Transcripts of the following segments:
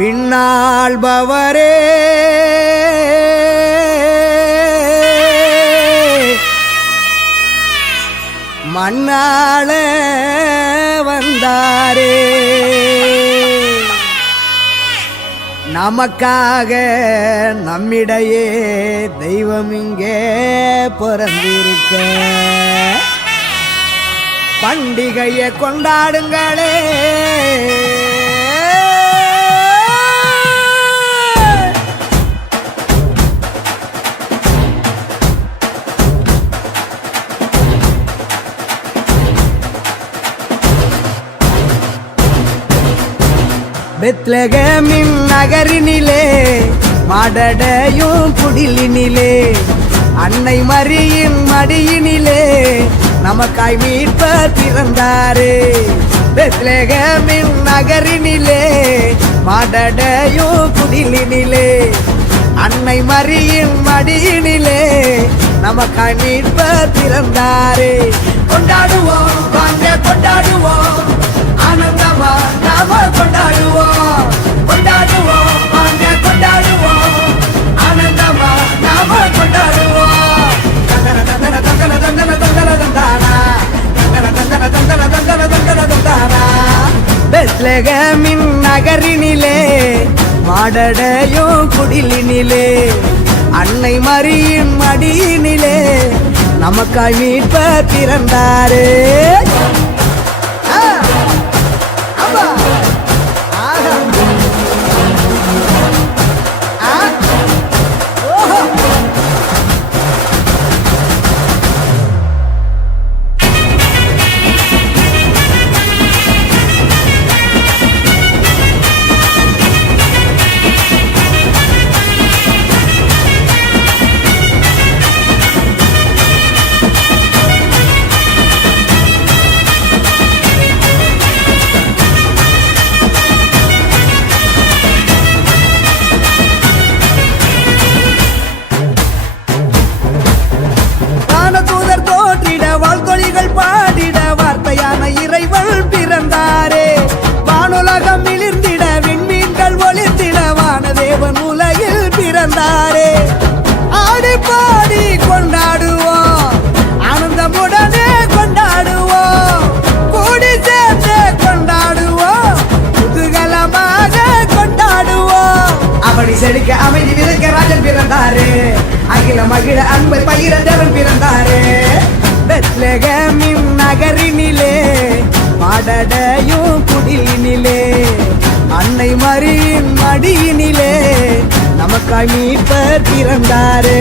விண்ணாள்பவரே மண்ணாள வந்தாரே நமக்காக நம்மிடையே தெய்வம் இங்கே பிறந்திருக்க பண்டிகையை கொண்டாடுங்களே பெத்லகேமின் நகரினிலே மாடடையும் குடிலினிலே அன்னை மரியின் மடியினிலே நமக்காய் மீட்பர் பிறந்தாரே. பெத்லகேமின் நகரினிலே மாடடையும் குடிலினிலே அன்னை மரியின் மடியினிலே நமக்காய் மீட்பர் பிறந்தாரே. கொண்டாடுவோம் வாங்க கொண்டாடுவோம் ஆனந்தமா நாம கொண்டாடுவோம் கொண்டாடுவோம் வாங்க கொண்டாடுவோம் ஆனந்தமா நாம கொண்டாடுவோம். தந்தன தந்தன தந்தன தந்தன தந்தன தந்தானா தந்தன தந்தன தந்தன தந்தன தந்தன தந்தானா. பெத்லகேமின் நகரினிலே மாடடையும் குடிலினிலே அன்னை மரியின் மடியினிலே நமக்காய் மீட்பர் பிறந்தாரே. ஆடி பாடி கொண்டாடுவோம் ஆனந்தமுடனே கொண்டாடுவோம் கூடி சேர்ந்து கொண்டாடுவோம் குதூகலமாக கொண்டாடுவோம். அப்படி செழிக்க அமைதி விதைக்க ராஜன் பிறந்தாரு அகில மகிழ அன்பை பகிர தேவன் பிறந்தாரு. பெத்லகேமின் நகரினிலே மாடடையும் குடிலினிலே அன்னை மரியின் மடியினிலே நமக்காய் மீட்பர் பிறந்தாரே.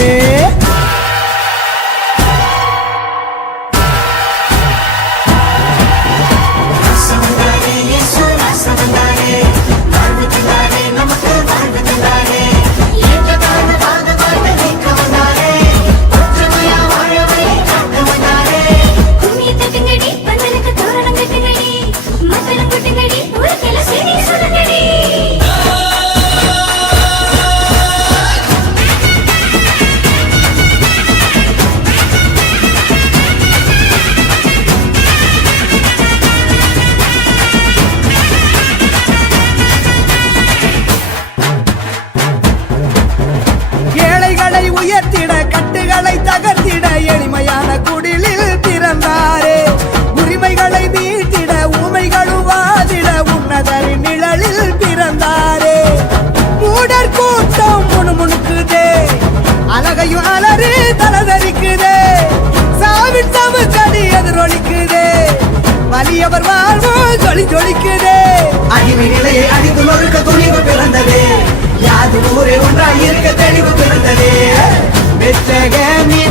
உயர்த்திட கட்டுகளை தகர்த்திட எளிமையான குடிலில் பிறந்தாரே. உரிமைகளை மீட்டிட ஊமைகளும் வாதிட உன்னதரின் நிழலில் பிறந்தாரே. மூடர் கூட்டம் முணுமுணுக்குதே அழகையும் அலறி தலதரிக்குதே சாவின் சவுக்கடி எதிரொலிக்குதே வலியவர் வாழ்வு ஜொலி ஜொலிக்குதே. அடிமை நிலையை அடித்து நொறுக்க துணிவு பிறந்ததே யாது ஊரே ஒன்றாய் இருக்க தெளிவு பிறந்ததே. பெத்லகேமின்